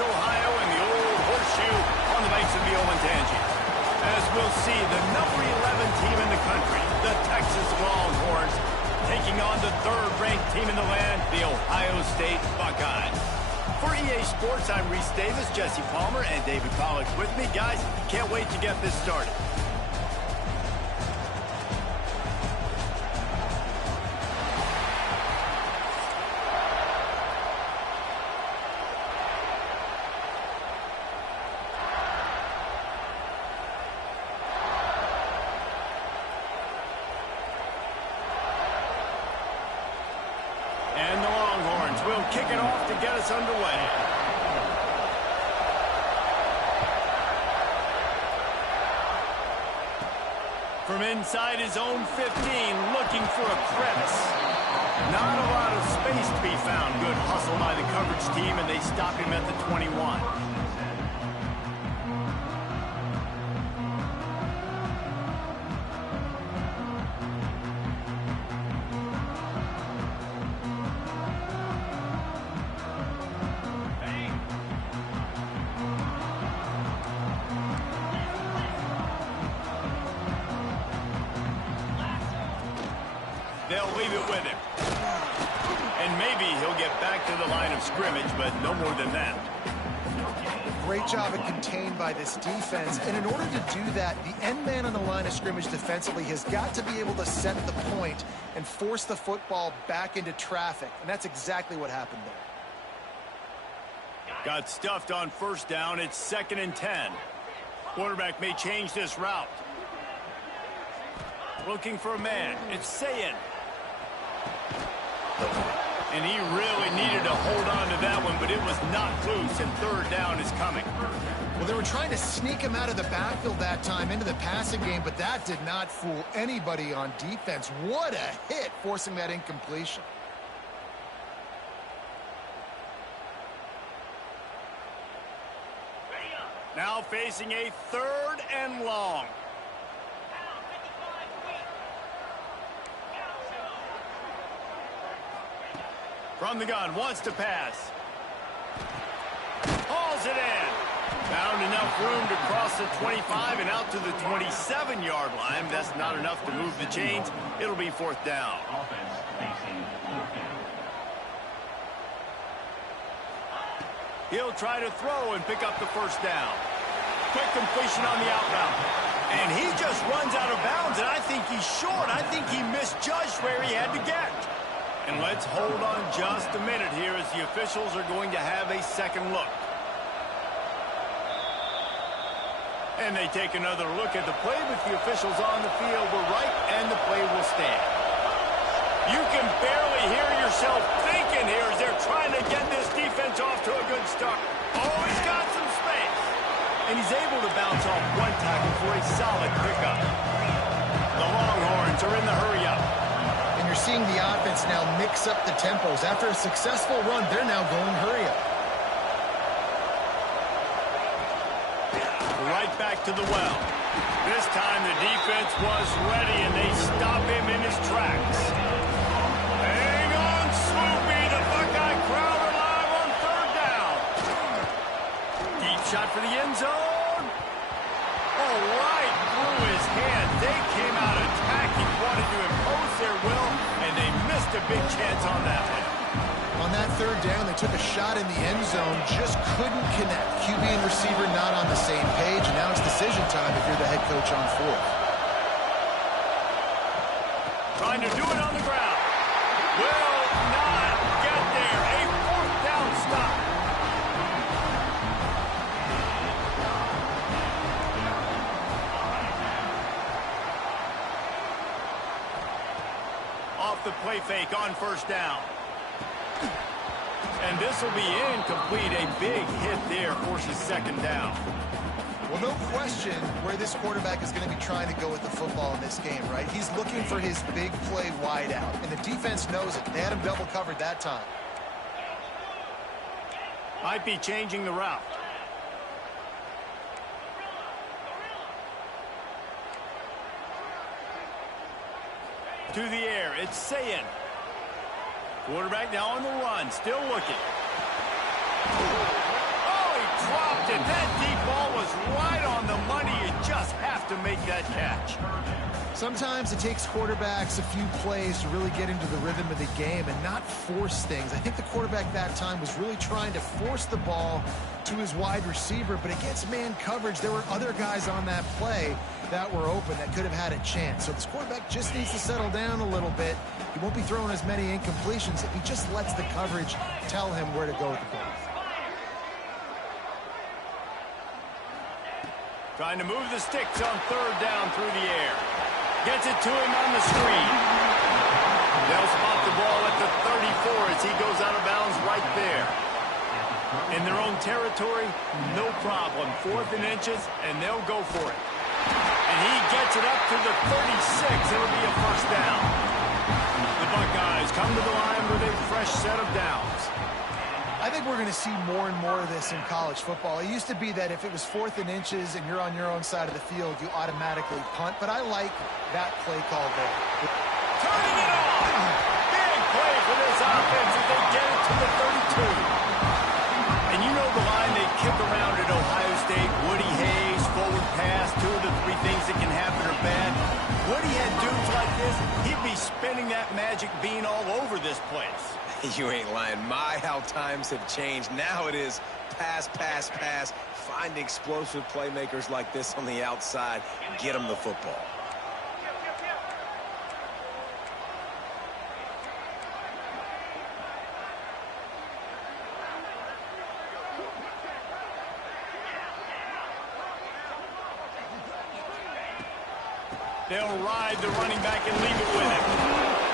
Ohio, and the old horseshoe on the banks of the Olentangy. As we'll see, the number 11 team in the country, the Texas Longhorns, taking on the third-ranked team in the land, the Ohio State Buckeyes. For EA Sports, I'm Reese Davis, Jesse Palmer, and David Pollack with me. Guys, can't wait to get this started. And the Longhorns will kick it off to get us underway. From inside his own 15, looking for a crevice. Not a lot of space to be found. Good hustle by the coverage team, and they stop him at the 21. They'll leave it with him. And maybe he'll get back to the line of scrimmage, but no more than that. Great job of contained by this defense. And in order to do that, the end man on the line of scrimmage defensively has got to be able to set the point and force the football back into traffic. And that's exactly what happened there. Got stuffed on first down. It's 2nd and 10. Quarterback may change this route. Looking for a man. It's Sayin. And he really needed to hold on to that one, but it was not loose, and third down is coming. Well, they were trying to sneak him out of the backfield that time into the passing game, but that did not fool anybody on defense. What a hit, forcing that incompletion. Now facing a 3rd and long. From the gun, wants to pass. Hauls it in. Found enough room to cross the 25 and out to the 27-yard line. That's not enough to move the chains. It'll be 4th down. He'll try to throw and pick up the first down. Quick completion on the out route. And he just runs out of bounds, and I think he's short. I think he misjudged where he had to get. And let's hold on just a minute here as the officials are going to have a second look. And they take another look at the play, but the officials on the field were right, and the play will stand. You can barely hear yourself thinking here as they're trying to get this defense off to a good start. Oh, he's got some space. And he's able to bounce off one tackle for a solid pickup. The Longhorns are in the hurry-up. And you're seeing the offense now mix up the tempos. After a successful run, they're now going hurry-up. Right back to the well. This time the defense was ready, and they stop him in his tracks. Hang on, Swoopy. The Buckeye crowd alive on 3rd down. Deep shot for the end zone. Oh, right through his hand. They came out attacking, wanted to impose their will, and they missed a big chance on that one. On that 3rd down, they took a shot in the end zone, just couldn't connect. QB and receiver not on the same page, and now it's decision time if you're the head coach on 4th. Trying to do it on the ground. Will not get there. A 4th down stop. Off the play fake on 1st down. And this will be incomplete. A big hit there forces 2nd down. Well, no question where this quarterback is going to be trying to go with the football in this game, right? He's looking for his big play wide out, and the defense knows it. They had him double covered that time. Might be changing the route. To the air, it's Sayin. Quarterback now on the run, still looking. Oh, that catch. Sometimes it takes quarterbacks a few plays to really get into the rhythm of the game and not force things. I think the quarterback that time was really trying to force the ball to his wide receiver, but against man coverage, there were other guys on that play that were open that could have had a chance. So this quarterback just needs to settle down a little bit. He won't be throwing as many incompletions if he just lets the coverage tell him where to go with the ball. Trying to move the sticks on third down through the air. Gets it to him on the screen. They'll spot the ball at the 34 as he goes out of bounds right there. In their own territory, no problem. 4th and inches, and they'll go for it. And he gets it up to the 36. It'll be a first down. The Buckeyes come to the line with a fresh set of downs. I think we're going to see more and more of this in college football. It used to be that if it was 4th and inches and you're on your own side of the field, you automatically punt. But I like that play call there. Turning it on! Big play for this offense as they get it to the 32. And you know the line they kick around at Ohio State. Woody Hayes, forward pass, 2 of the 3 things that can happen are bad. Woody had dudes like this, he'd be spinning that magic bean all over this place. You ain't lying. My, how times have changed. Now it is pass, pass, pass. Find explosive playmakers like this on the outside. Get them the football. They'll ride the running back and leave it with him.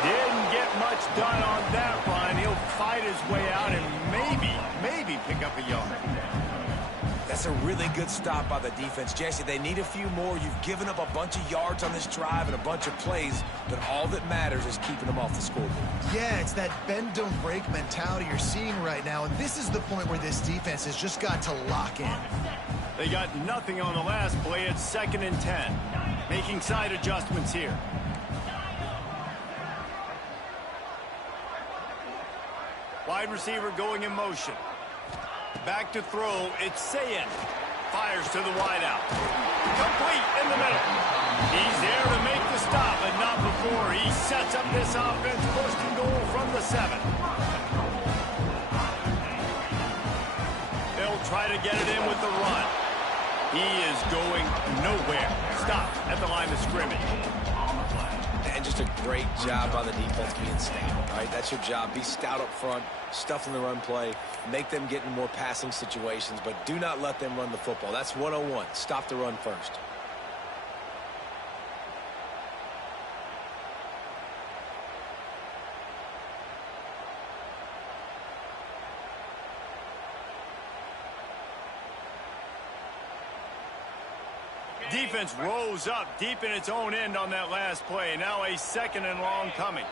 Didn't get much done on that run. He'll fight his way out and maybe pick up a yard. That's a really good stop by the defense. Jesse, they need a few more. You've given up a bunch of yards on this drive and a bunch of plays, but all that matters is keeping them off the scoreboard. Yeah, it's that bend, don't break mentality you're seeing right now, and this is the point where this defense has just got to lock in. They got nothing on the last play. It's 2nd and 10. Making side adjustments here. Wide receiver going in motion. Back to throw. It's Sayin. Fires to the wideout. Complete in the middle. He's there to make the stop, but not before. He sets up this offense. 1st and goal from the 7. They'll try to get it in with the run. He is going nowhere. Stop at the line of scrimmage. And just a great job by the defense being stout, right? That's your job. Be stout up front, stuff in the run play, make them get in more passing situations, but do not let them run the football. That's 101. Stop the run first. Defense rose up deep in its own end on that last play. Now a 2nd and long coming.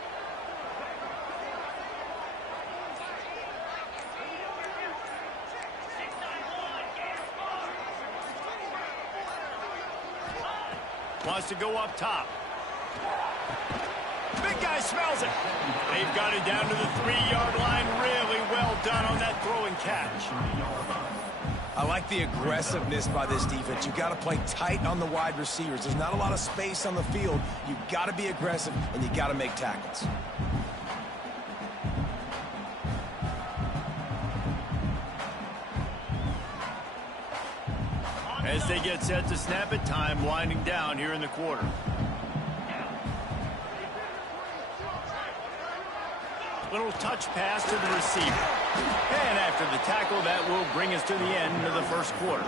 Wants to go up top. Big guy smells it. They've got it down to the 3-yard line. Really well done on that throw and catch. I like the aggressiveness by this defense. You got to play tight on the wide receivers. There's not a lot of space on the field. You got to be aggressive, and you got to make tackles. As they get set to snap it, time winding down here in the quarter. Little touch pass to the receiver. And after the tackle, that will bring us to the end of the first quarter.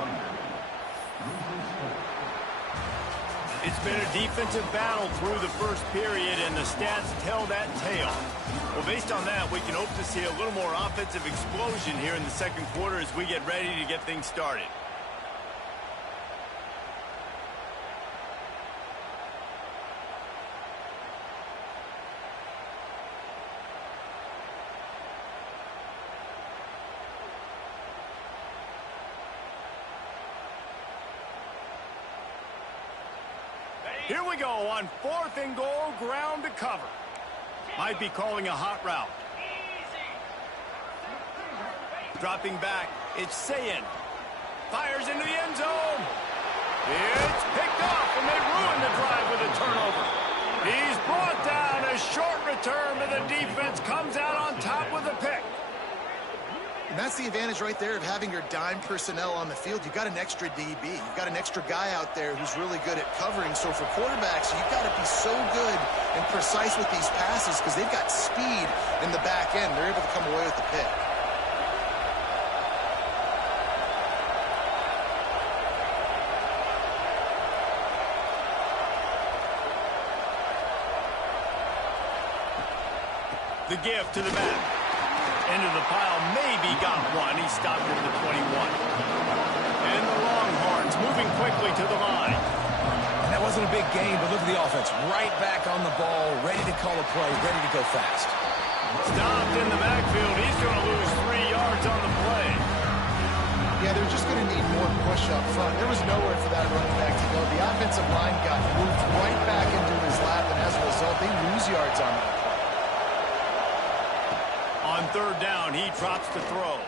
It's been a defensive battle through the first period, and the stats tell that tale. Well, based on that, we can hope to see a little more offensive explosion here in the second quarter as we get ready to get things started. Here we go on 4th and goal, ground to cover. Might be calling a hot route. Dropping back, it's Sayin. Fires into the end zone. It's picked off, and they ruin And that's the advantage right there of having your dime personnel on the field. You've got an extra DB. You've got an extra guy out there who's really good at covering. So for quarterbacks, you've got to be so good and precise with these passes because they've got speed in the back end. They're able to come away with the pick. The give to the back. Into the pile, maybe got one. He stopped at the 21. And the Longhorns moving quickly to the line. And that wasn't a big gain, but look at the offense. Right back on the ball, ready to call a play, ready to go fast. Stopped in the backfield. He's going to lose 3 yards on the play. Yeah, they're just going to need more push up front. There was nowhere for that running back to go. The offensive line got moved right back into his lap, and as a result, they lose yards on that play. On third down, he drops to throw.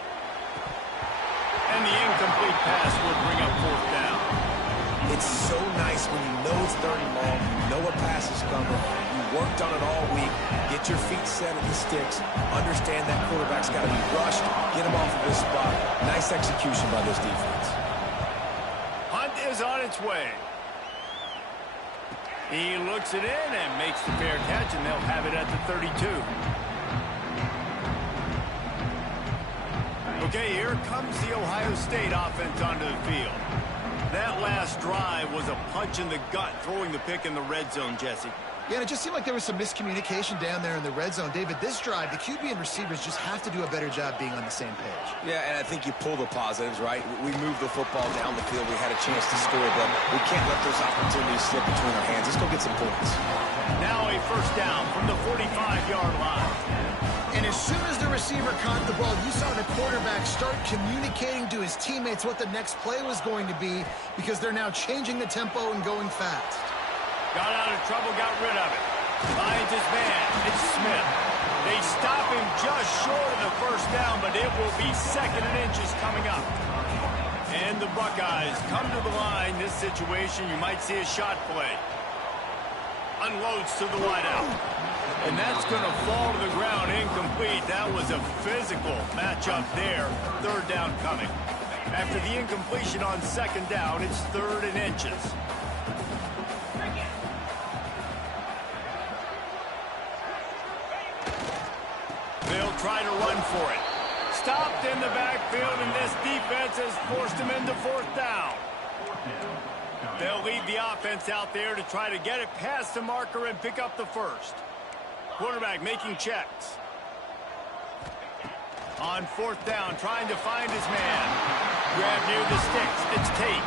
And the incomplete pass will bring up fourth down. It's so nice when you know it's third and long, you know a pass is coming, you worked on it all week, get your feet set at the sticks, understand that quarterback's got to be rushed, get him off of this spot. Nice execution by this defense. Hunt is on its way. He looks it in and makes the fair catch, and they'll have it at the 32. Okay, here comes the Ohio State offense onto the field. That last drive was a punch in the gut, throwing the pick in the red zone, Jesse. Yeah, and it just seemed like there was some miscommunication down there in the red zone. David, this drive, the QB and receivers just have to do a better job being on the same page. Yeah, and I think you pull the positives, right? We moved the football down the field. We had a chance to score, but we can't let those opportunities slip between our hands. Let's go get some points. Now a first down from the 45-yard line. And as soon as the receiver caught the ball, you saw the quarterback start communicating to his teammates what the next play was going to be because they're now changing the tempo and going fast. Got out of trouble, got rid of it. Finds his man. It's Smith. They stop him just short of the first down, but it will be second and inches coming up. And the Buckeyes come to the line. This situation, you might see a shot play. Unloads to the wideout. And that's going to fall to the ground incomplete. That was a physical matchup there. Third down coming. After the incompletion on second down, it's third and inches. They'll try to run for it. Stopped in the backfield, and this defense has forced him into fourth down. They'll lead the offense out there to try to get it past the marker and pick up the first. Quarterback making checks. On fourth down, trying to find his man. Grab near the sticks. It's Tate.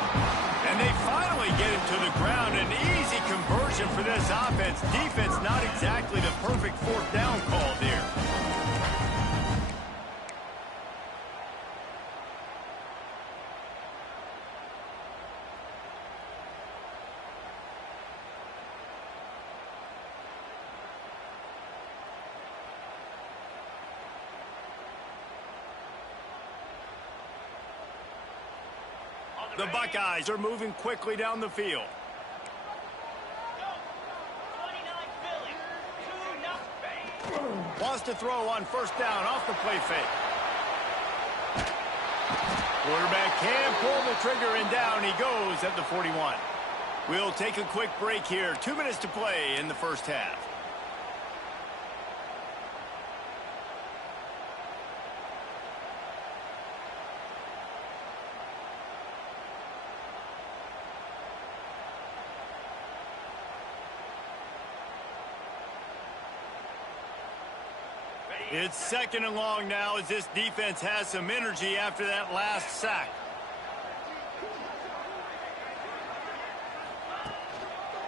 And they finally get him to the ground. An easy conversion for this offense. Defense not exactly the perfect fourth down call there. The Buckeyes are moving quickly down the field. Wants to throw on first down off the play fake. Quarterback can pull the trigger, and down he goes at the 41. We'll take a quick break here. 2 minutes to play in the first half. It's second and long now as this defense has some energy after that last sack.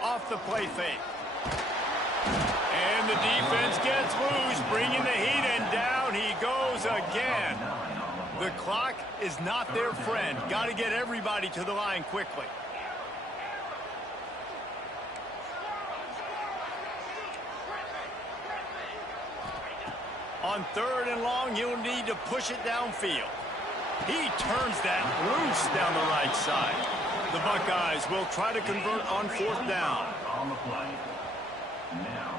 Off the play fake. And the defense gets loose, bringing the heat, and down he goes again. The clock is not their friend. Got to get everybody to the line quickly. On third and long, you'll need to push it downfield. He turns that loose down the right side. The Buckeyes will try to convert on fourth down. On the play. Now,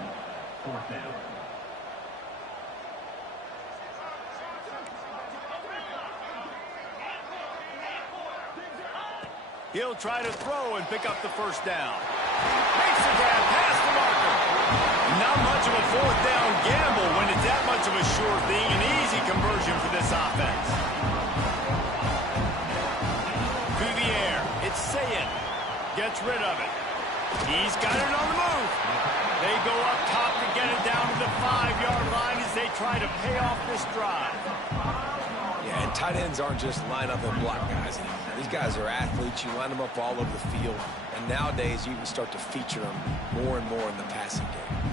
fourth down. He'll try to throw and pick up the first down. Makes the grab past the marker. Not much of a fourth down gamble when it's that much of a sure thing. An easy conversion for this offense. To the air. It's Sayin. Gets rid of it. He's got it on the move. They go up top to get it down to the 5-yard line as they try to pay off this drive. Yeah, and tight ends aren't just line up and block guys anymore. These guys are athletes. You line them up all over the field. And nowadays, you can start to feature them more and more in the passing game.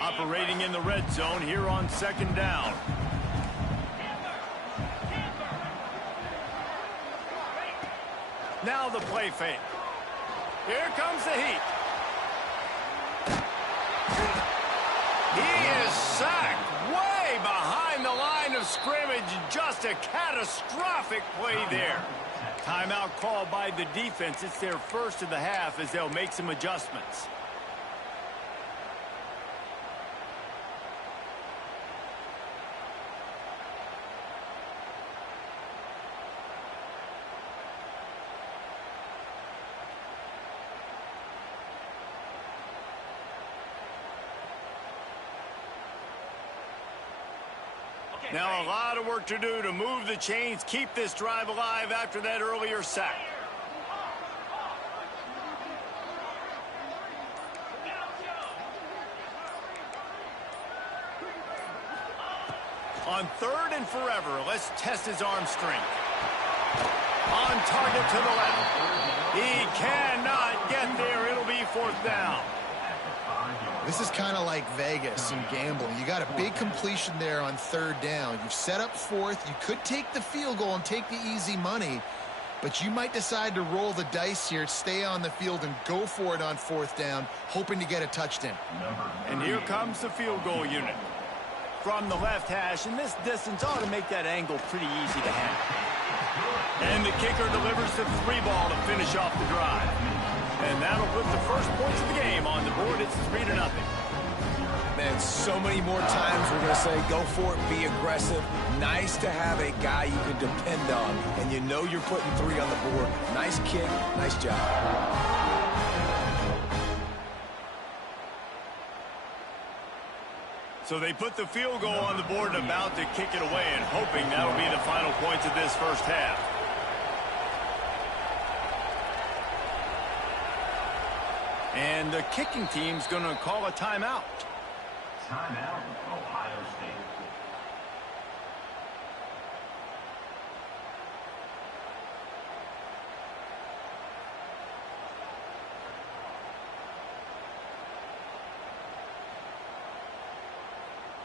Operating in the red zone here on second down. Now the play fake. Here comes the heat. He is sacked way behind the line of scrimmage. Just a catastrophic play there. Timeout called by the defense. It's their first of the half as they'll make some adjustments. Now a lot of work to do to move the chains, keep this drive alive after that earlier sack. On third and forever, let's test his arm strength. On target to the left. He cannot get there. It'll be fourth down. This is kind of like Vegas and gambling. You got a big completion there on third down. You've set up fourth. You could take the field goal and take the easy money, but you might decide to roll the dice here, stay on the field, and go for it on fourth down, hoping to get a touchdown. And here comes the field goal unit. From the left hash, and this distance ought to make that angle pretty easy to handle. And the kicker delivers the 3-ball to finish off the drive. And that'll put the first points of the game on the board. It's 3-0. Man, so many more times we're going to say, go for it, be aggressive. Nice to have a guy you can depend on, and you know you're putting 3 on the board. Nice kick, nice job. So they put the field goal on the board and about to kick it away, and hoping that'll be the final points of this first half. And the kicking team's going to call a timeout. Timeout, Ohio State.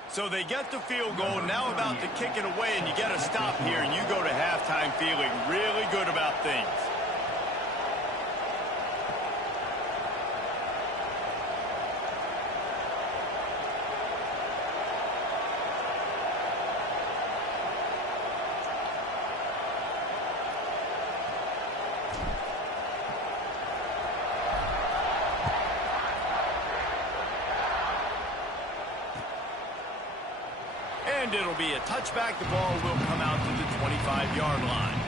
So they get the field goal, now about to kick it away, and you get a stop here, and you go to halftime feeling really good about things. And it'll be a touchback. The ball will come out to the 25-yard line.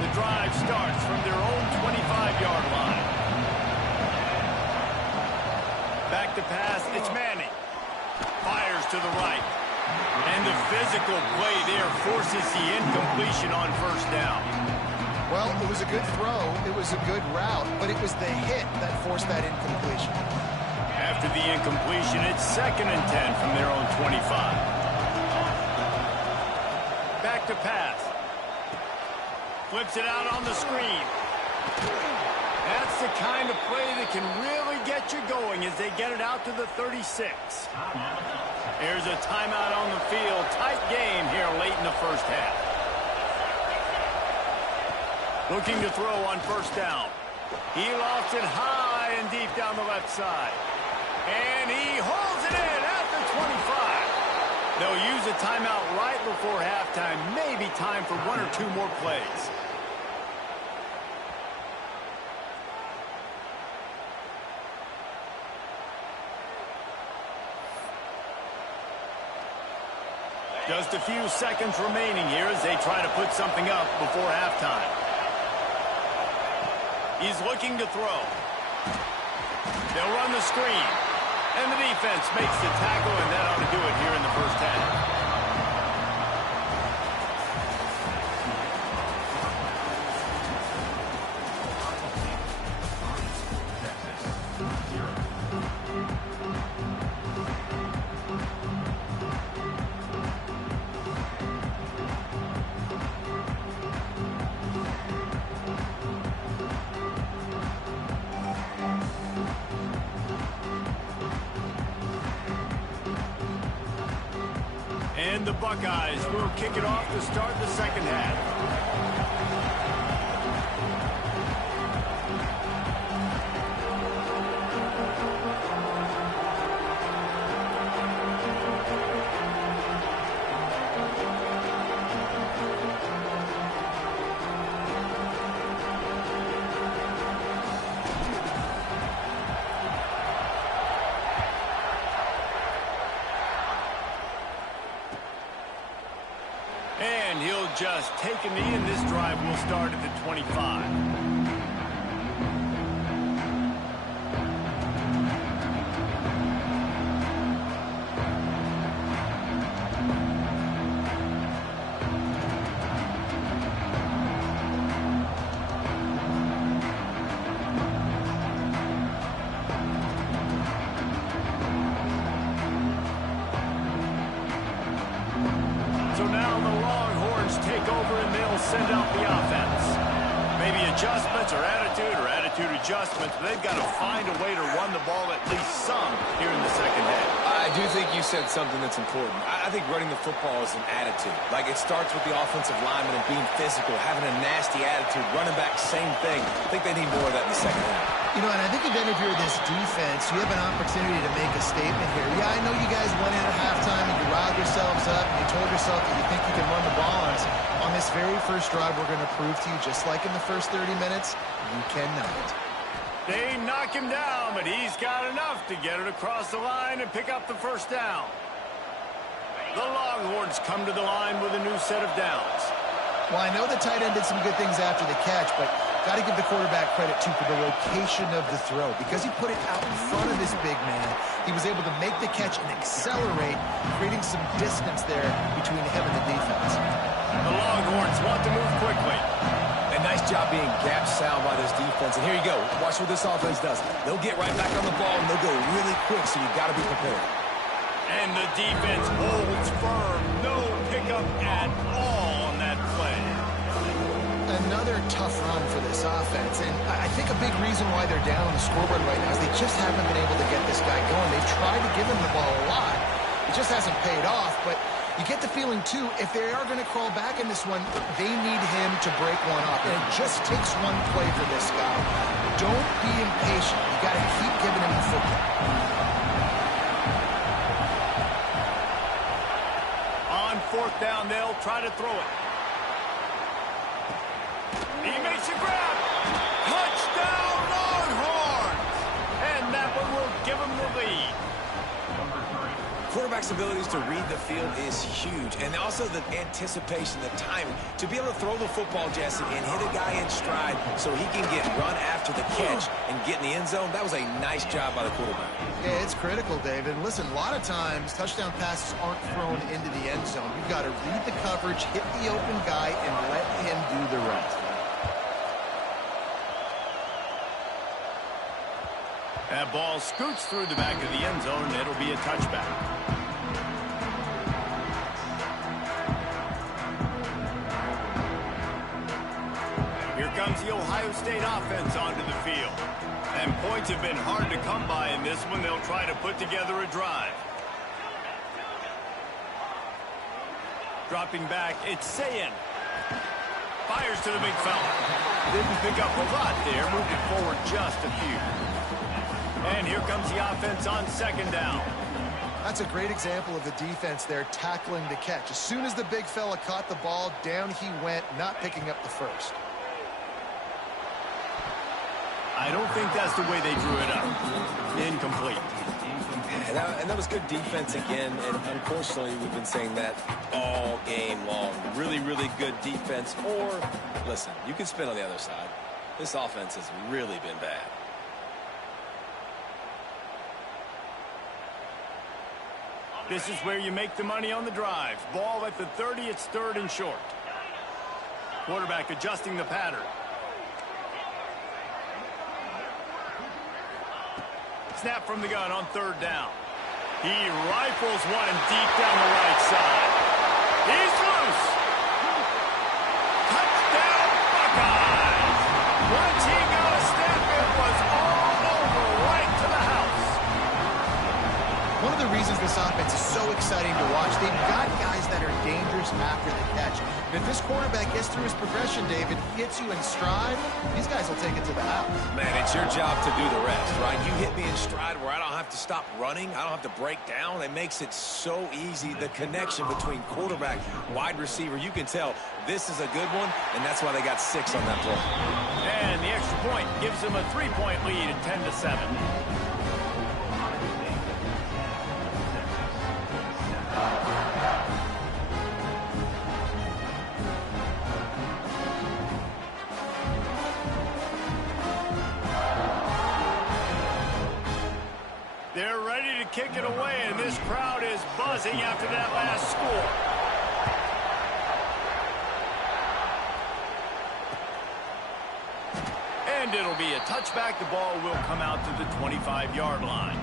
The drive starts from their own 25-yard line. Back to pass. It's Manning. Fires to the right. And the physical play there forces the incompletion on first down. Well, it was a good throw. It was a good route, but it was the hit that forced that incompletion. After the incompletion, it's 2nd and 10 from their own 25. Back to pass. Flips it out on the screen. That's the kind of play that can really get you going as they get it out to the 36. Here's a timeout on the field. Tight game here late in the first half. Looking to throw on first down. He lofts it high and deep down the left side. And he holds it in at the 25. They'll use a timeout right before halftime. Maybe time for 1 or 2 more plays. Just a few seconds remaining here as they try to put something up before halftime. He's looking to throw. They'll run the screen. And the defense makes the tackle, and that ought to do it here in the first half. And the Buckeyes will kick it off to start the second half. And he'll just take a knee, and this drive will start at the 25. So now the Longhorns take over, and they'll send out the offense. Maybe adjustments or attitude adjustments, but they've got to find a way to run the ball at least some here in the second half. I do think you said something that's important. I think running the football is an attitude. Like, it starts with the offensive lineman and being physical, having a nasty attitude. Running back, same thing. I think they need more of that in the second half. You know, and I think if any of you are this defense, you have an opportunity to make a statement here. Yeah, I know you guys went in at halftime and you riled yourselves up and you told yourself that you think you can run the ball on us. On this very first drive, we're going to prove to you, just like in the first 30 minutes, you cannot. They knock him down, but he's got enough to get it across the line and pick up the first down. The Longhorns come to the line with a new set of downs. Well, I know the tight end did some good things after the catch, but got to give the quarterback credit, too, for the location of the throw. Because he put it out in front of this big man, he was able to make the catch and accelerate, creating some distance there between him and the defense. The Longhorns want to move quickly. A nice job being gap sound by this defense. And here you go. Watch what this offense does. They'll get right back on the ball, and they'll go really quick, so you got to be prepared. And the defense holds firm. No pickup at all on that play. Another tough run for this offense, and I think a big reason why they're down on the scoreboard right now is they just haven't been able to get this guy going. They've tried to give him the ball a lot. It just hasn't paid off, but you get the feeling, too, if they are going to crawl back in this one, they need him to break one off, and it just takes one play for this guy. Don't be impatient. You got to keep giving him the football. On fourth down, they'll try to throw it. He makes a grab. Touchdown, Longhorns! And that one will give him the lead. Quarterback's abilities to read the field is huge, and also the anticipation, the timing. To be able to throw the football, Jesse, and hit a guy in stride so he can get run after the catch and get in the end zone, that was a nice job by the quarterback. Yeah, it's critical, David. Listen, a lot of times, touchdown passes aren't thrown into the end zone. You've got to read the coverage, hit the open guy, and let him do the rest. That ball scoots through the back of the end zone, and it'll be a touchback. Here comes the Ohio State offense onto the field. And points have been hard to come by in this one. They'll try to put together a drive. Dropping back, it's Sayin. Fires to the big fella. Didn't pick up a lot there, moved it forward just a few. And here comes the offense on second down. That's a great example of the defense there tackling the catch. As soon as the big fella caught the ball, down he went, not picking up the first. I don't think that's the way they drew it up. Incomplete. And that was good defense again, and unfortunately we've been saying that all game long. Really, really good defense, or, listen, you can spin on the other side. This offense has really been bad. This is where you make the money on the drive. Ball at the 30, it's 3rd and short. Quarterback adjusting the pattern. Snap from the gun on 3rd down. He rifles one deep down the right side. He's loose. Touchdown, Buckeyes. Once he got a step, it was all over, right to the house. One of the reasons this offense is so exciting to watch, they've got guys that are dangerous after the catch. And if this quarterback gets through his progression, David, hits you in stride, these guys will take it to the house. Man, it's your job to do the rest, right? You hit me in stride where I don't have to stop running. I don't have to break down. It makes it so easy. The connection between quarterback, wide receiver, you can tell this is a good one, and that's why they got 6 on that play. And the extra point gives them a 3-point lead at 10-7. They're ready to kick it away, and this crowd is buzzing after that last score. And it'll be a touchback. The ball will come out to the 25-yard line.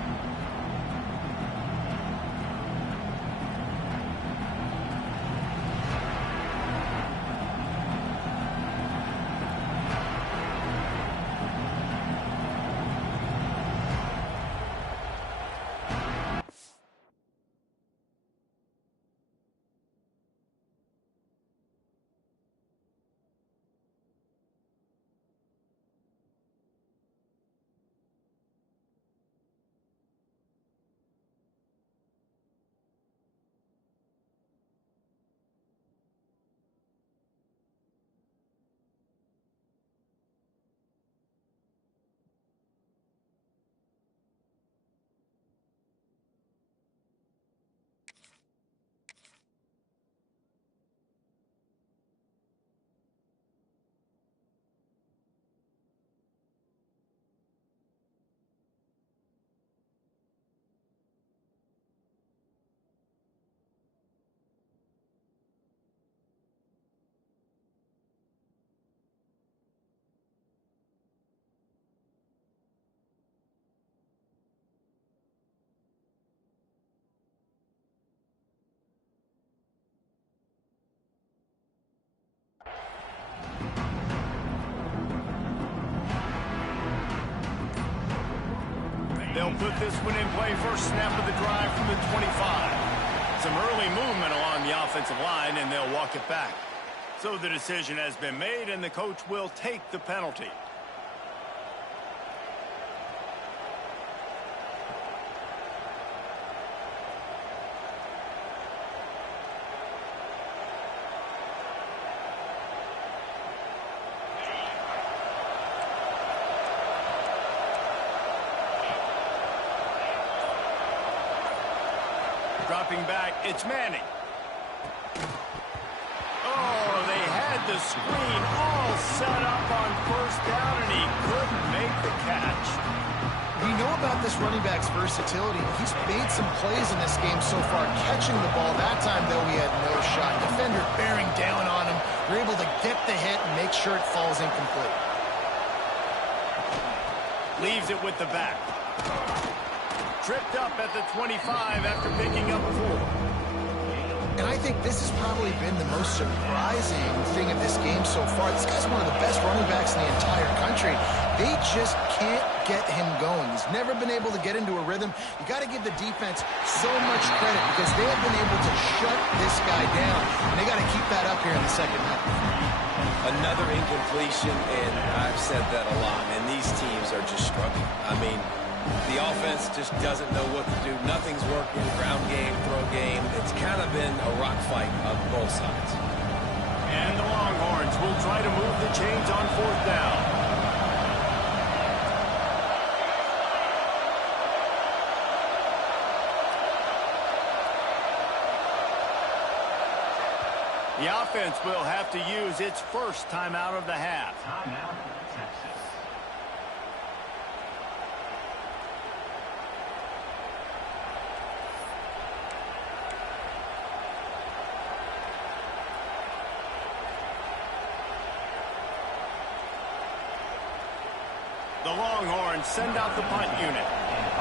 They'll put this one in play. First snap of the drive from the 25. Some early movement along the offensive line, and they'll walk it back. So the decision has been made, and the coach will take the penalty. Dropping back, it's Manning. Oh, they had the screen all set up on 1st down, and he couldn't make the catch. We know about this running back's versatility. He's made some plays in this game so far, catching the ball. That time, though, he had no shot. Defender bearing down on him. They're able to get the hit and make sure it falls incomplete. Leaves it with the back. Tripped up at the 25 after picking up 4. And I think this has probably been the most surprising thing of this game so far. This guy's one of the best running backs in the entire country. They just can't get him going. He's never been able to get into a rhythm. You got to give the defense so much credit because they have been able to shut this guy down. And they got to keep that up here in the second half. Another incompletion, and I've said that a lot, and these teams are just struggling. I mean, The offense just doesn't know what to do. Nothing's working. Ground game, throw game. It's kind of been a rock fight on both sides. And the Longhorns will try to move the chains on 4th down. The offense will have to use its first timeout of the half. Timeout, Texas. The Longhorns send out the punt unit.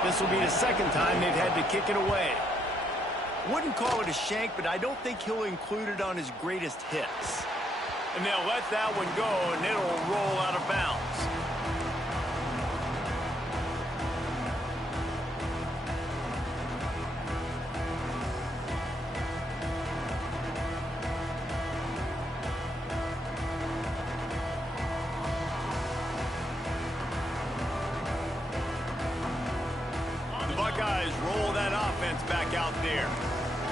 This will be the second time they've had to kick it away. Wouldn't call it a shank, but I don't think he'll include it on his greatest hits. And they'll let that one go, and it'll roll out of bounds. The Buckeyes roll that offense back out there.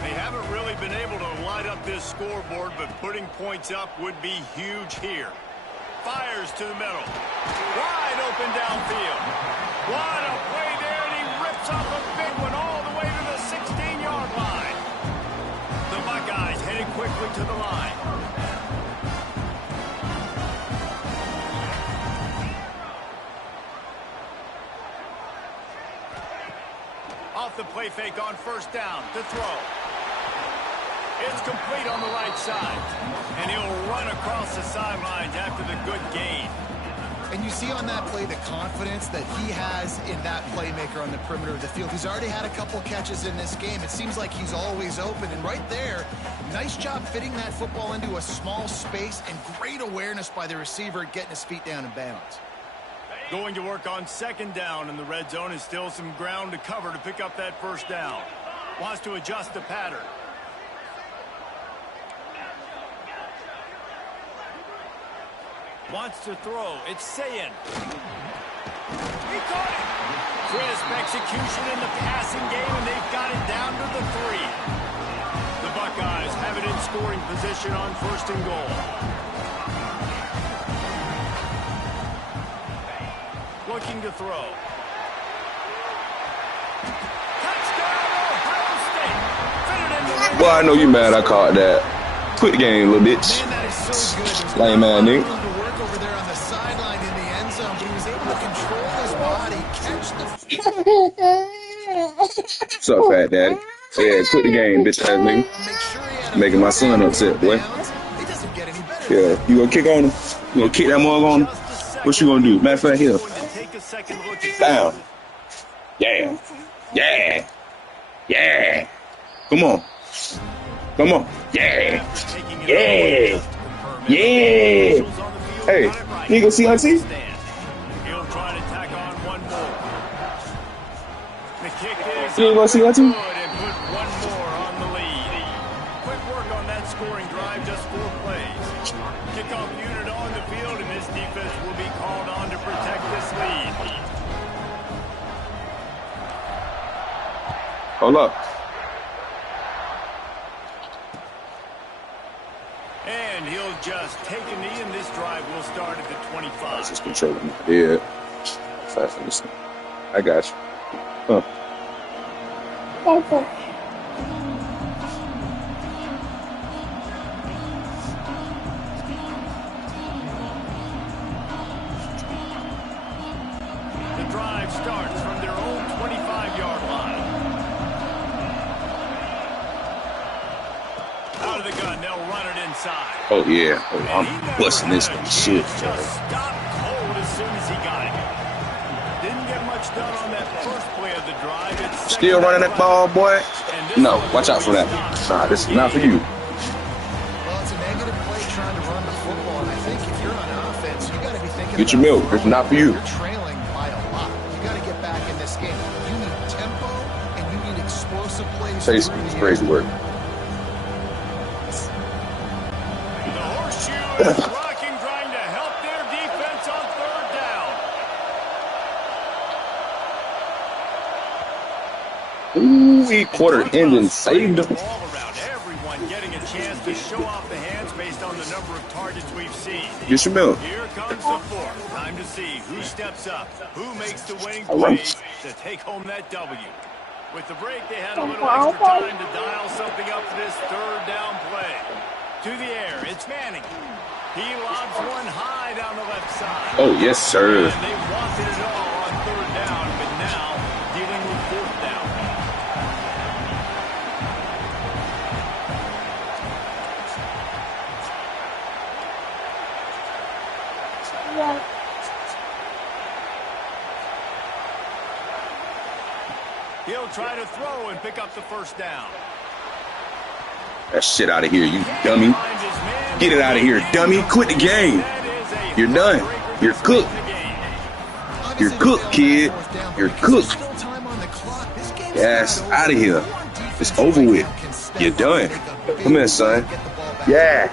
They haven't really been able to light up this scoreboard, but putting points up would be huge here. Fires to the middle. Wide open downfield. What a play there, and he rips off a big one all the way to the 16-yard line. The Buckeyes headed quickly to the line. Off the play fake on 1st down to throw. It's complete on the right side. And he'll run across the sidelines after the good gain. And you see on that play the confidence that he has in that playmaker on the perimeter of the field. He's already had a couple catches in this game. It seems like he's always open. And right there, nice job fitting that football into a small space and great awareness by the receiver getting his feet down in bounds. Going to work on 2nd down in the red zone is still some ground to cover to pick up that 1st down. Wants to adjust the pattern. Wants to throw. It's Sayin. He caught it. Crisp execution in the passing game, and they've got it down to the 3. The Buckeyes have it in scoring position on 1st and goal. Looking to throw. Touchdown, Ohio State. Fitted in the Well, I know you mad I caught that. Quit the game, little bitch. Man, that is so good. There was Lame man, nigga. to work over there on the sideline in the end zone, but he was able to control his body, catch the... What's up, fat daddy? Yeah, quit the game, bitch ass nigga. Make sure he had a Making my son upset, boy. It doesn't get any better. Yeah, you gonna kick on him? You gonna kick that mug on him? What you gonna do? Matter of fact, here. Bam. Yeah. Yeah. Yeah. Come on. Come on. Yeah. Yeah. Yeah. Hey, you gonna see Auntie? He'll try to tack on one more. The kick is You ain't gonna see Auntie? good and put one more on the lead. Quick work on that scoring drive, just 4 plays. Kickoff unit on the field, and this defense will be called on to protect this lead. Hold up. And he'll just take a knee, and this drive will start at the 25. Just controlling my head. Fast and listen. I got you. Huh. The drive starts from their own 25-yard line. Out of the gun, they'll run it inside. Oh yeah. Oh, I'm busting this shit. Just stopped cold as soon as he got it. Didn't get much done on that first play of the drive. It's Still running that ball, boy? No, watch out for that. Nah, this is not for you. Well, it's a negative play trying to run the football, and I think if you're on offense, you got to be thinking Get your about milk. This is not for you. You're trailing by a lot. You got to get back in this game. You need tempo, and you need explosive plays. Chase through is the crazy air. work. The horseshoe is rocking, trying to help their defense on 3rd down. three-quarter ending saved him. All around, everyone getting a chance to show off the hands based on the number of targets we've seen. Get your milk. Here comes the fourth. Time to see who steps up, who makes the winning plays to take home that W. With the break, they had a little extra time to dial something up for this third down play. To the air, it's Manning. He lobs one high down the left side. Oh, yes, sir. And they wanted it all on third down, but now dealing with fourth down. He'll try to throw and pick up the first down. That shit out of here, you dummy. Get it out of here, dummy. Quit the game. You're done. You're cooked. You're cooked, kid. You're cooked. Yes, out of here. It's over with. You're done. Come here, son. Yeah.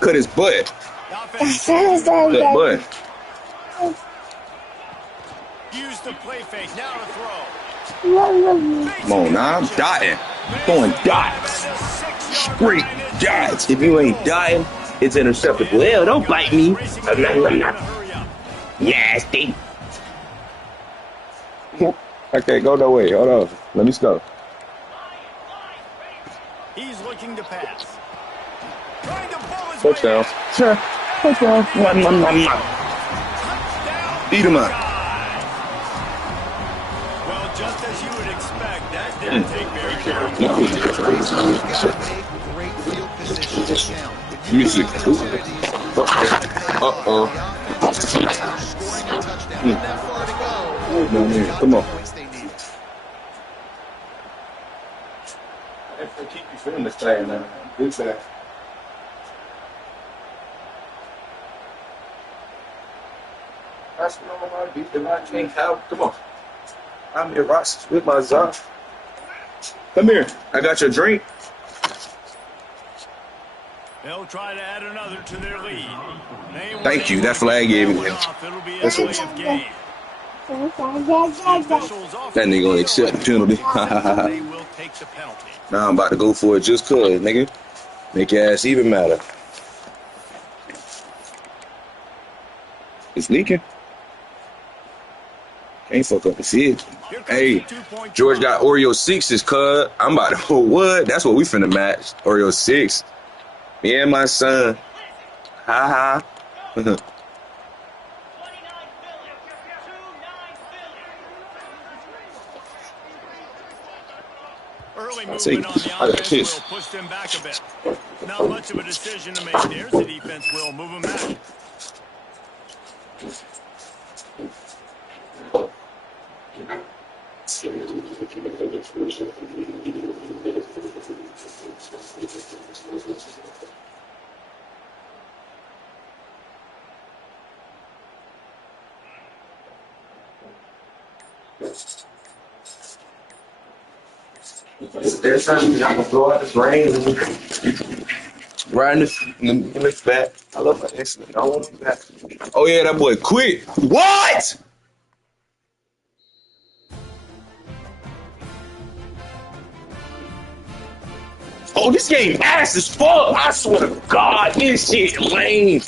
Cut his butt. That butt. Use the play fake. Now to throw. Come on, now I'm dotting. Going dots. Straight dots. If you ain't dotting, it's interceptable. Well, don't bite me. Nasty. I can't go no way. Hold on. Let me stop. He's looking to pass. Trying to pull his Touchdown. way Sure. Touchdown. Eat him up. Well, just as you would expect, that didn't take very long. Music. Uh-oh. Come on. Keep you feeling this thing, man. Big back. That's what I'm gonna beat the night king cow. Come on. I'm here, Ross, with my Zah. Come here. I got your drink. They'll try to add another to their lead. Thank you. That flag gave me. That's what. That nigga gonna accept the penalty. They will take the penalty. Now I'm about to go for it just cause, nigga. Make your ass even matter. It's leaking. Can't fuck up the fit. Hey, George got Oreo 6s, cuz. I'm about to, what? That's what we finna match. Oreo 6. Me and my son. Ha ha. Early I'll take movement on it. the I got offense this. will push them back a bit. Not much of a decision to make. There's the defense will move them back. There's something I can blow out this rain. Riding in this back. I love my excellent. I want him back. Oh yeah, that boy quit. What? Oh, this game ass as fuck. I swear to God, this shit lame.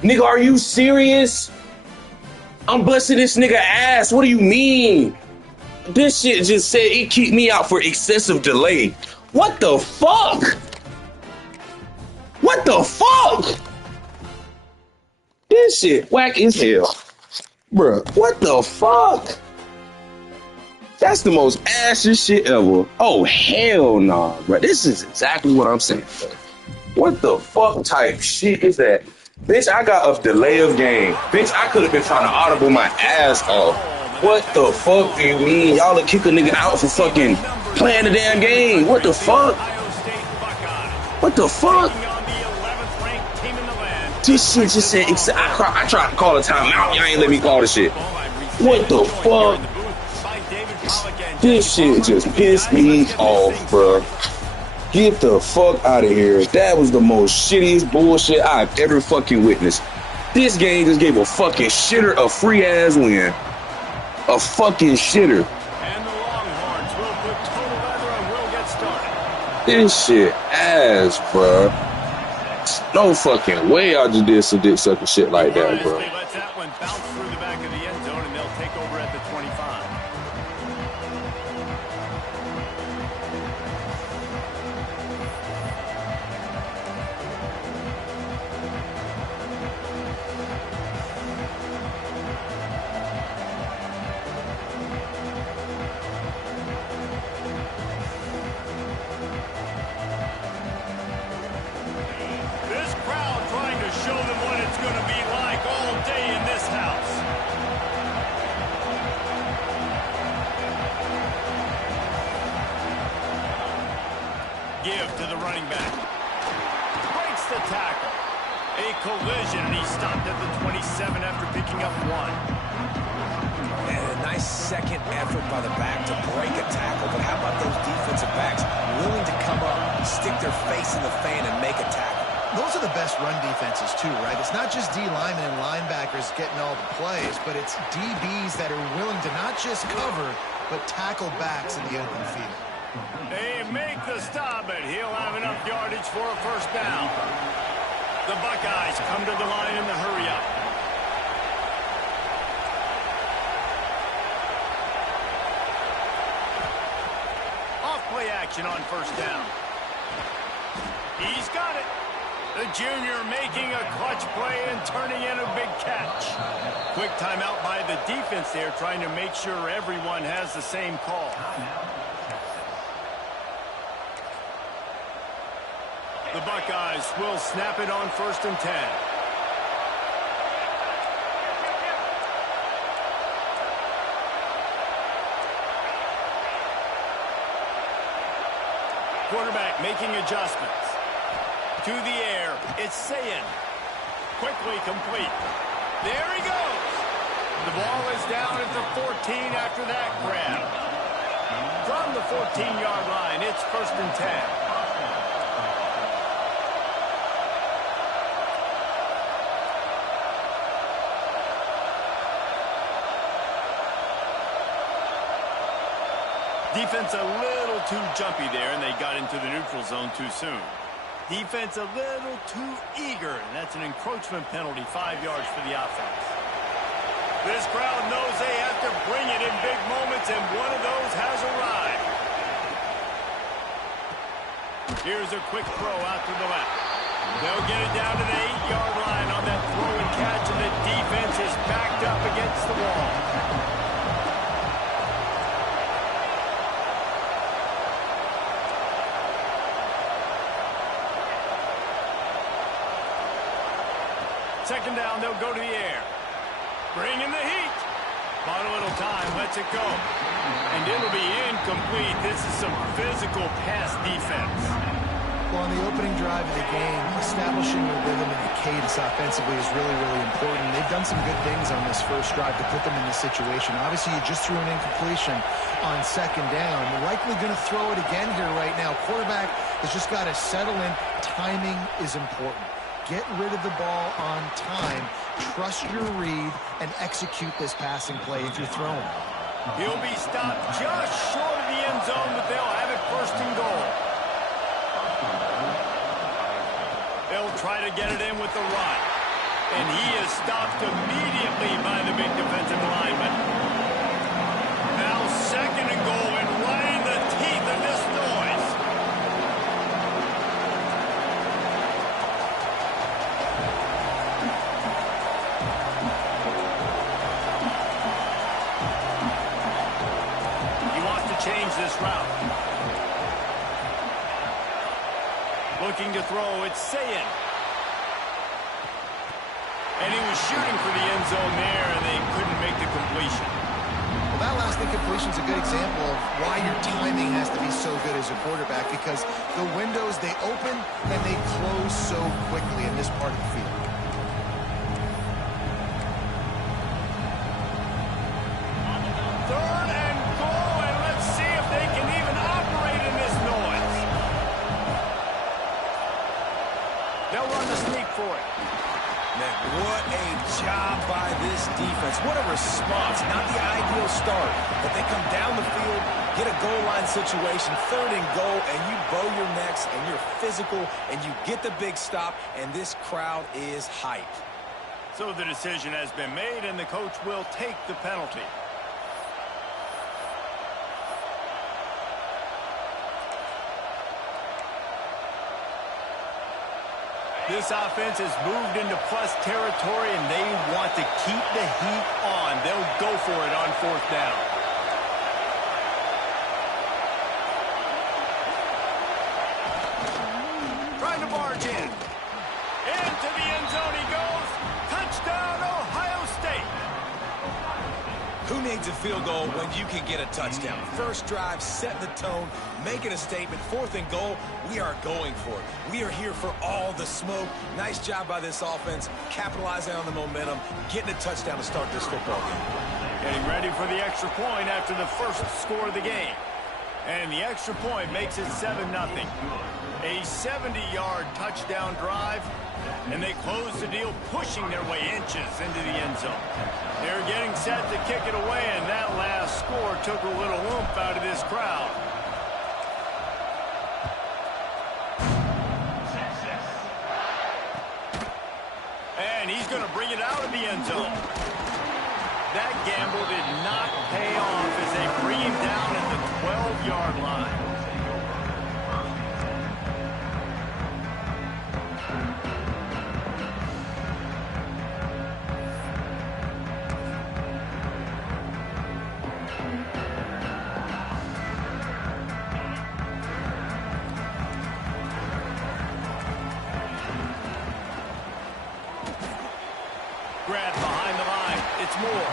Nigga, are you serious? I'm busting this nigga ass. What do you mean? This shit just said it kicked me out for excessive delay. What the fuck? What the fuck? This shit whack as hell. Bruh, what the fuck? That's the most ass shit ever. Oh, hell nah, bruh. This is exactly what I'm saying. What the fuck type shit is that? Bitch, I got a delay of game. Bitch, I could have been trying to audible my ass off. What the fuck do you mean? Y'all will kick a nigga out for fucking playing the damn game. What the fuck? What the fuck? This shit just said, I tried to call a timeout. Y'all ain't let me call the shit. What the fuck? This shit just pissed me off, bro. Get the fuck out of here. That was the most shittiest bullshit I've ever fucking witnessed. This game just gave a fucking shitter a free ass win. A fucking shitter. And the Longhorns This shit ass, bro. No fucking way I just did some dick sucking shit like that, bro. Wisely lets that one bounce through the back of the end zone, and they'll take over at the 25. This crowd trying to show them what it's going to be like all day in this house. Give to the running back. Breaks the tackle. A collision, and he stopped at the 27 after picking up 1. And a nice second effort by the back to break a tackle. But how about those defensive backs willing to come up, stick their face in the fan, and make a tackle? Those are the best run defenses, too, right? It's not just D linemen and linebackers getting all the plays, but it's DBs that are willing to not just cover, but tackle backs in the open field. They make the stop, but he'll have enough yardage for a first down. The Buckeyes come to the line in the hurry-up. Off-play action on first down. He's got it. The junior making a clutch play and turning in a big catch. Quick timeout by the defense there, trying to make sure everyone has the same call. The Buckeyes will snap it on 1st and 10. Quarterback making adjustments. To the air, it's Sayin. Quickly complete. There he goes. The ball is down at the 14 after that grab. From the 14-yard line, it's 1st and 10. Defense a little too jumpy there, and they got into the neutral zone too soon. Defense a little too eager, and that's an encroachment penalty, 5 yards for the offense. This crowd knows they have to bring it in big moments, and one of those has arrived. Here's a quick throw out to the left. They'll get it down to the 8-yard line on that throw and catch, and the defense is backed up against the wall. Second down, they'll go to the air. Bring in the heat. Bought a little time, lets it go. And it'll be incomplete. This is some physical pass defense. Well, on the opening drive of the game, establishing a rhythm and a cadence offensively is really, really important. They've done some good things on this first drive to put them in this situation. Obviously, you just threw an incompletion on second down. You're likely going to throw it again here right now. Quarterback has just got to settle in. Timing is important. Get rid of the ball on time. Trust your read and execute this passing play if you're throwing. He'll be stopped just short of the end zone, but they'll have it 1st and goal. They'll try to get it in with the run. And he is stopped immediately by the big defensive lineman. Now 2nd and goal, and right in the teeth of this noise. Change this route. Looking to throw, it's Sayin. And he was shooting for the end zone there, and they couldn't make the completion. Well, that last incompletion is a good example of why your timing has to be so good as a quarterback, because the windows, they open and they close so quickly in this part of the field. They'll run the sneak for it. Man, what a job by this defense. What a response. Not the ideal start, but they come down the field, get a goal line situation, 3rd and goal, and you bow your necks, and you're physical, and you get the big stop, and this crowd is hyped. So the decision has been made, and the coach will take the penalty. This offense has moved into plus territory, and they want to keep the heat on. They'll go for it on 4th down. Trying to barge in. Into the end zone he goes. Touchdown, Ohio State. Who needs a field goal when you can get a touchdown? First drive, setting the tone, making a statement. 4th and goal, we are going for it. We are here for all the smoke. Nice job by this offense, capitalizing on the momentum, getting a touchdown to start this football game. Getting ready for the extra point after the first score of the game. And the extra point makes it 7-0. A 70-yard touchdown drive, and they close the deal, pushing their way inches into the end zone. They're getting set to kick it away, and that last score took a little oomph out of this crowd. And he's going to bring it out of the end zone. That gamble did not pay off as they bring him down at the 12-yard line. Grab behind the line. It's Moore.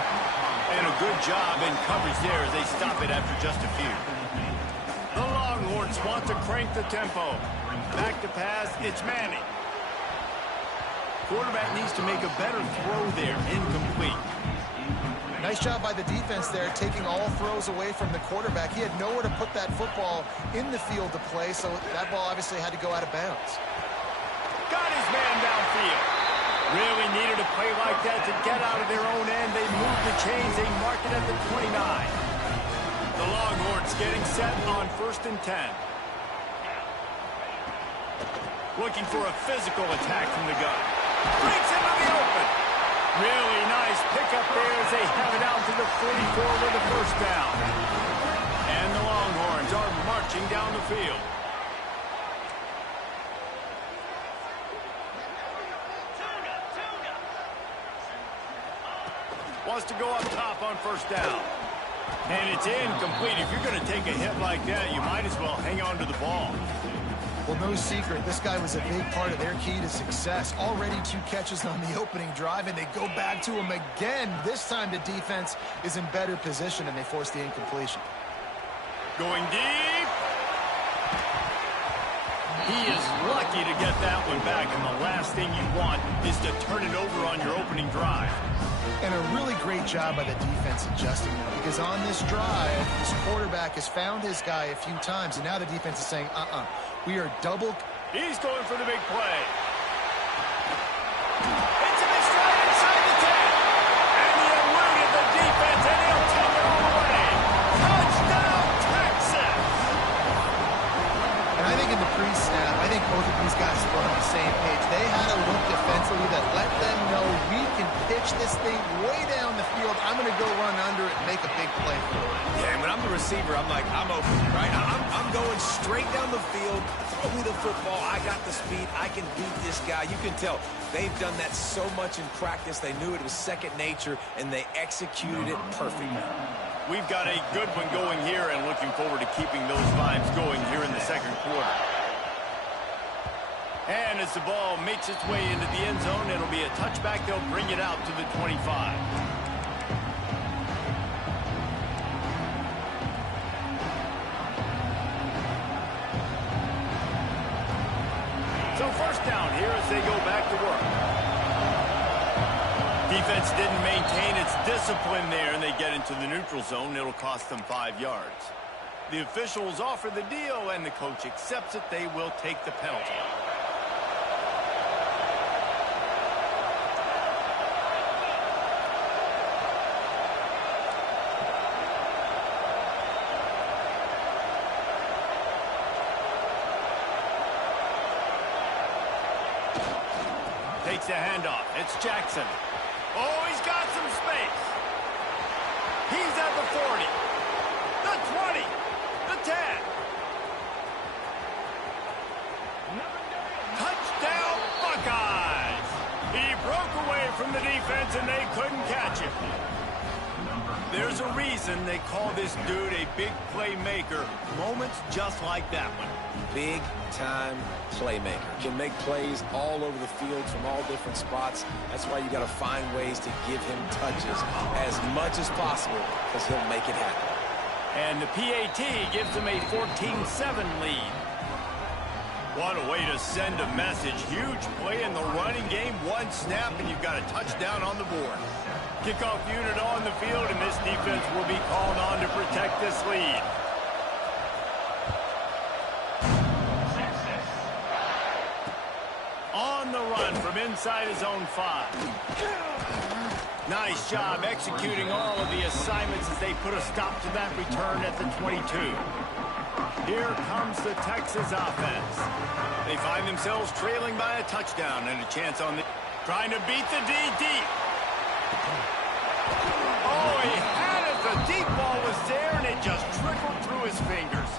And a good job in coverage there as they stop it after just a few. The Longhorns want to crank the tempo. Back to pass. It's Manning. Quarterback needs to make a better throw there. Incomplete. Nice job by the defense there, taking all throws away from the quarterback. He had nowhere to put that football in the field to play, so that ball obviously had to go out of bounds. Got his man downfield. Really needed a play like that to get out of their own end. They move the chains. They mark it at the 29. The Longhorns getting set on 1st and 10. Looking for a physical attack from the gun. Breaks into the open. Really nice pickup there as they have it out to the 44 with the first down. And the Longhorns are marching down the field. Wants to go up top on 1st down. And it's incomplete. If you're going to take a hit like that, you might as well hang on to the ball. Well, no secret, this guy was a big part of their key to success. Already 2 catches on the opening drive, and they go back to him again. This time the defense is in better position, and they force the incompletion. Going deep. He is lucky to get that one back, and the last thing you want is to turn it over on your opening drive. And a really great job by the defense adjusting now, because on this drive, this quarterback has found his guy a few times, and now the defense is saying, we are double. He's going for the big play. It's a big strike inside the 10. And he eluded the defense, and he'll take it all the way. Touchdown, Texas! And I think in the pre-snap, I think both of these guys were on the same page. They had a look defensively that let them know we can pitch this thing way down the field. I'm going to go run under it and make a big play for it. Yeah, and when I'm the receiver, I'm like, I'm open, right? I'm going straight down the field. Throw me the football. I got the speed. I can beat this guy. You can tell they've done that so much in practice. They knew it was second nature, and they executed it perfectly. We've got a good one going here, and looking forward to keeping those vibes going here in the second quarter. And as the ball makes its way into the end zone, it'll be a touchback. They'll bring it out to the 25. So 1st down here as they go back to work. Defense didn't maintain its discipline there, and they get into the neutral zone. It'll cost them 5 yards. The officials offer the deal, and the coach accepts it. They will take the penalty. Takes the handoff. It's Jackson. Oh, he's got some space. He's at the 40, the 20, the 10. Touchdown, Buckeyes. He broke away from the defense, and they couldn't catch him. There's a reason they call this dude a big playmaker. Moments just like that one. Big-time playmaker. Can make plays all over the field from all different spots. That's why you got to find ways to give him touches as much as possible, because he'll make it happen. And the PAT gives them a 14-7 lead. What a way to send a message. Huge play in the running game. One snap, and you've got a touchdown on the board. Kickoff unit on the field, and this defense will be called on to protect this lead. On the run from inside his own 5. Nice job executing all of the assignments as they put a stop to that return at the 22. Here comes the Texas offense. They find themselves trailing by a touchdown and a chance on the... Trying to beat the D deep. Oh, he had it. The deep ball was there, and it just trickled through his fingers.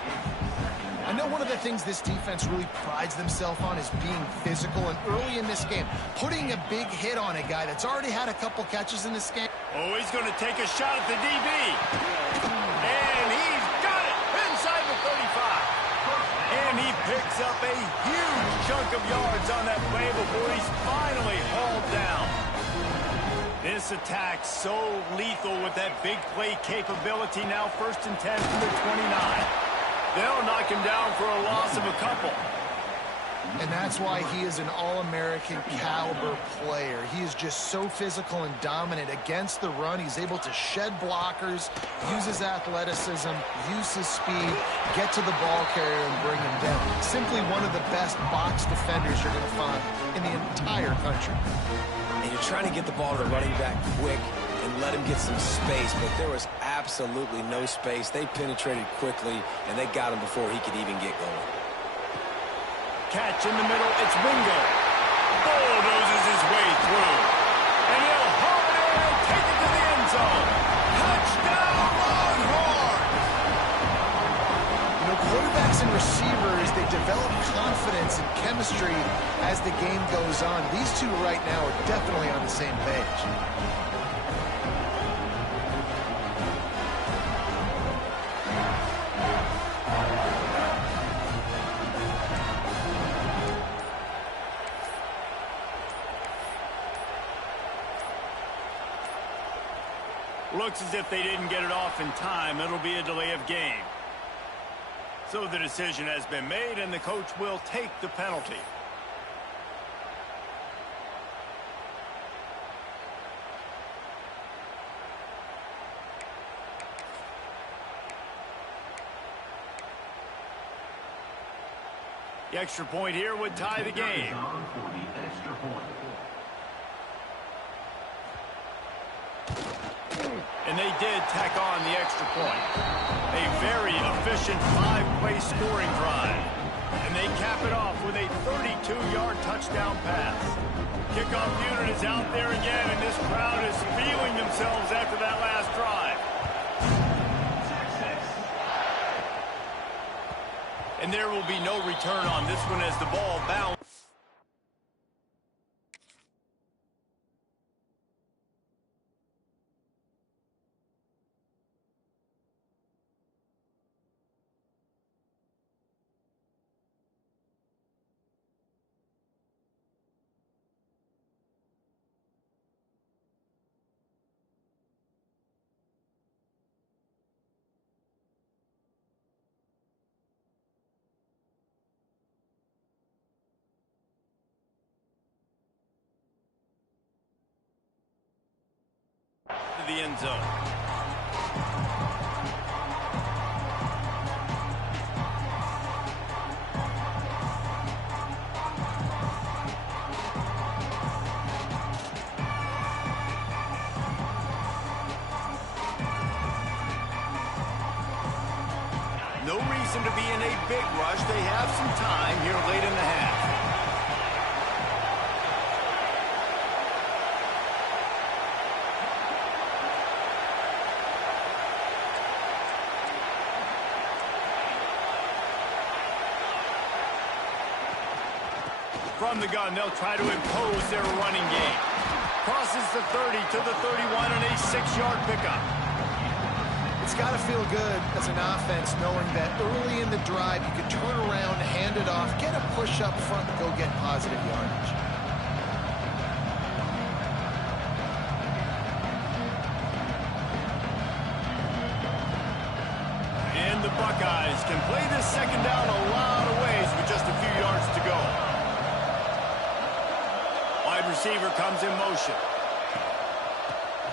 I know one of the things this defense really prides themselves on is being physical, and early in this game, putting a big hit on a guy that's already had a couple catches in this game. Oh, he's going to take a shot at the DB. And he's got it inside the 35. And he picks up a huge chunk of yards on that play before he's finally hauled down. This attack so lethal with that big play capability. Now 1st and 10 from the 29. They'll knock him down for a loss of a couple. And that's why he is an All-American caliber player. He is just so physical and dominant against the run. He's able to shed blockers, use his athleticism, use his speed, get to the ball carrier and bring him down. Simply one of the best box defenders you're going to find in the entire country. And you're trying to get the ball to the running back quick and let him get some space, but there was absolutely no space. They penetrated quickly, and they got him before he could even get going. Catch in the middle, it's Wingo. Bulldozes his way through. And he'll haul it in and take it to the end zone. Touchdown, Longhorns! You know, quarterbacks and receivers, they develop confidence and chemistry as the game goes on. These two right now are definitely on the same page. Looks as if they didn't get it off in time. It'll be a delay of game. So the decision has been made, and the coach will take the penalty. The extra point here would tie the game. And they did tack on the extra point. A very efficient 5-play scoring drive. And they cap it off with a 32-yard touchdown pass. Kickoff unit is out there again, and this crowd is feeling themselves after that last drive. And there will be no return on this one as the ball bounces. To the end zone. No reason to be in a big rush. They have some time here late in the half. From the gun, they'll try to impose their running game. Crosses the 30 to the 31 and a 6-yard pickup. It's got to feel good as an offense knowing that early in the drive you can turn around, hand it off, get a push up front, and go get positive yardage. And the Buckeyes can play this second down a lot of ways with just a few yards to go. Wide receiver comes in motion.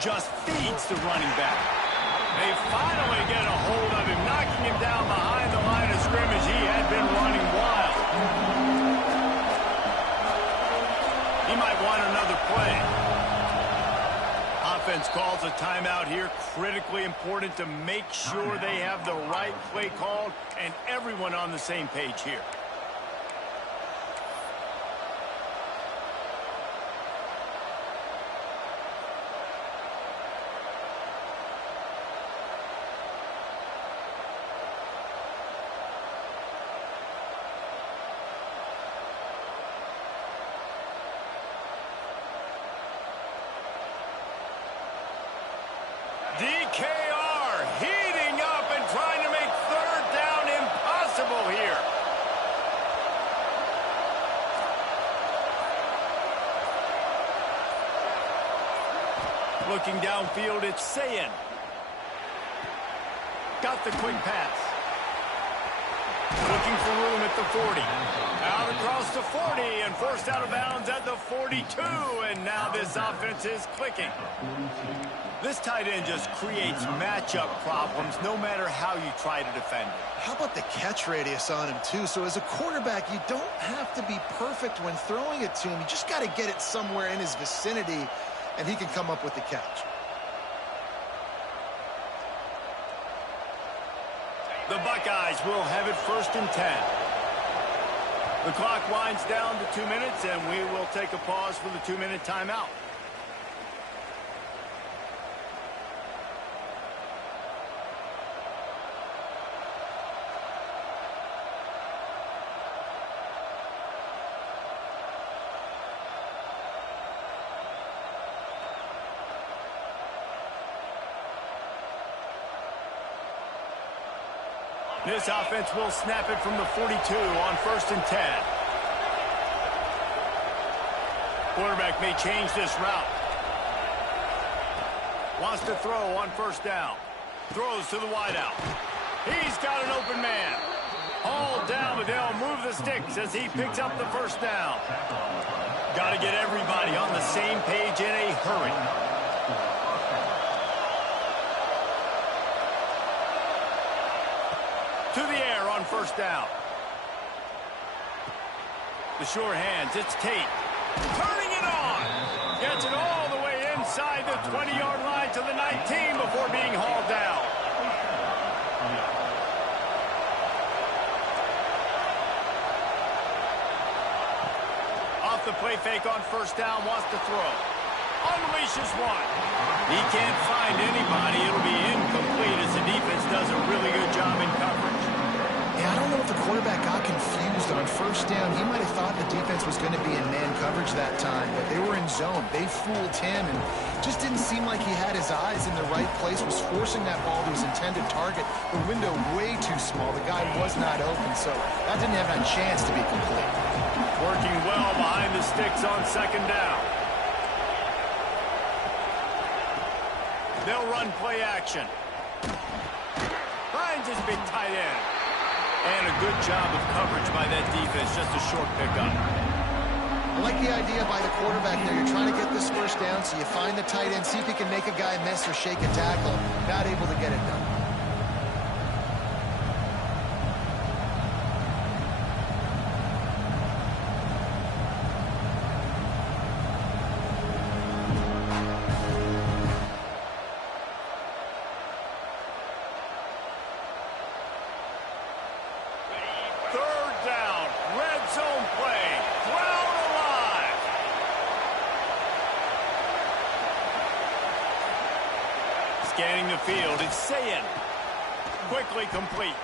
Just feeds the running back. They finally get a hold of him, knocking him down behind the line of scrimmage. He had been running wild. He might want another play. Offense calls a timeout here. Critically important to make sure they have the right play called and everyone on the same page here. DKR heating up and trying to make third down impossible here. Looking downfield, it's Sayin. Got the quick pass. Looking for room at the 40. Out across the 40 and forced out of bounds at the 42. And now this offense is clicking. This tight end just creates matchup problems no matter how you try to defend it. How about the catch radius on him, too? So as a quarterback, you don't have to be perfect when throwing it to him. You just got to get it somewhere in his vicinity, and he can come up with the catch. The Buckeyes will have it 1st and 10. The clock winds down to 2 minutes, and we will take a pause for the 2-minute timeout. This offense will snap it from the 42 on 1st and 10. Quarterback may change this route. Wants to throw on 1st down. Throws to the wideout. He's got an open man. Hauled down, but they'll move the sticks as he picks up the 1st down. Got to get everybody on the same page in a hurry. To the air on 1st down. The sure hands, it's Tate. Turning it on. Gets it all the way inside the 20-yard line to the 19 before being hauled down. Off the play fake on 1st down, wants to throw. Unleashes one. He can't find anybody. It'll be incomplete as the defense does a really good job in coverage. Yeah, I don't know if the quarterback got confused on 1st down. He might have thought the defense was going to be in man coverage that time, but they were in zone. They fooled him and just didn't seem like he had his eyes in the right place, was forcing that ball to his intended target. The window way too small. The guy was not open, so that didn't have a chance to be complete. Working well behind the sticks on 2nd down. They'll run play action. Finds his big tight end. And a good job of coverage by that defense. Just a short pickup. I like the idea by the quarterback there. You're trying to get this 1st down, so you find the tight end, see if he can make a guy miss or shake a tackle. Not able to get it done. Scanning the field, it's Sayin. Quickly complete.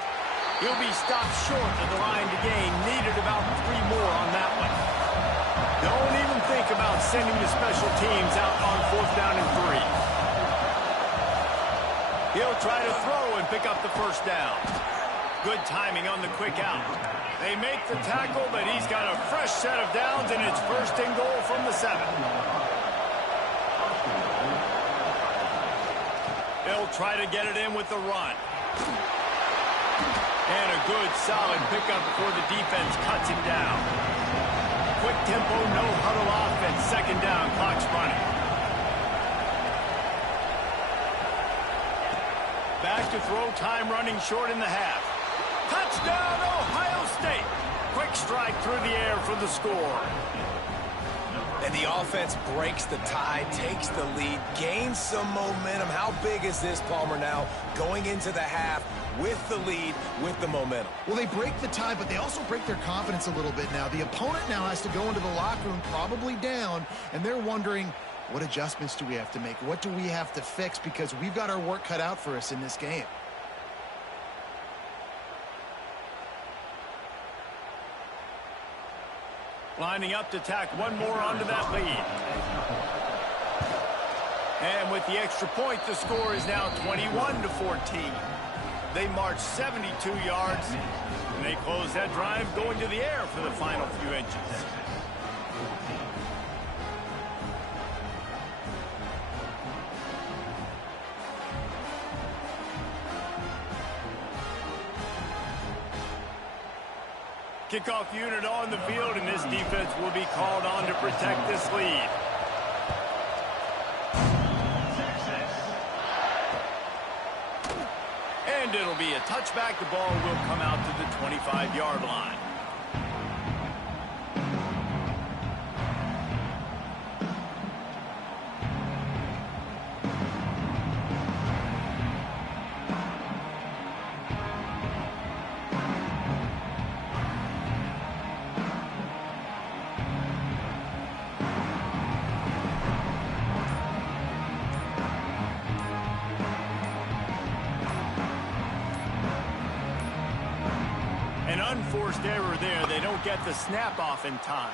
He'll be stopped short of the line to gain. Needed about 3 more on that one. sending the special teams out on 4th down and 3. He'll try to throw and pick up the first down. Good timing on the quick out. They make the tackle, but he's got a fresh set of downs, and it's 1st and goal from the 7. They'll try to get it in with the run. And a good, solid pickup before the defense cuts him down. Quick tempo, no huddle offense. 2nd down, clock's running. Back to throw, time running short in the half. Touchdown, Ohio State. Quick strike through the air for the score. And the offense breaks the tie, takes the lead, gains some momentum. How big is this, Palmer, now going into the half with the lead, with the momentum? Well, they break the tie, but they also break their confidence a little bit now. The opponent now has to go into the locker room probably down, and they're wondering, what adjustments do we have to make? What do we have to fix? Because we've got our work cut out for us in this game. Lining up to tack one more onto that lead. And with the extra point, the score is now 21-14. They march 72 yards, and they close that drive going to the air for the final few inches. Kickoff unit on the field, and this defense will be called on to protect this lead. And it'll be a touchback. The ball will come out to the 25-yard line. An unforced error there. They don't get the snap off in time.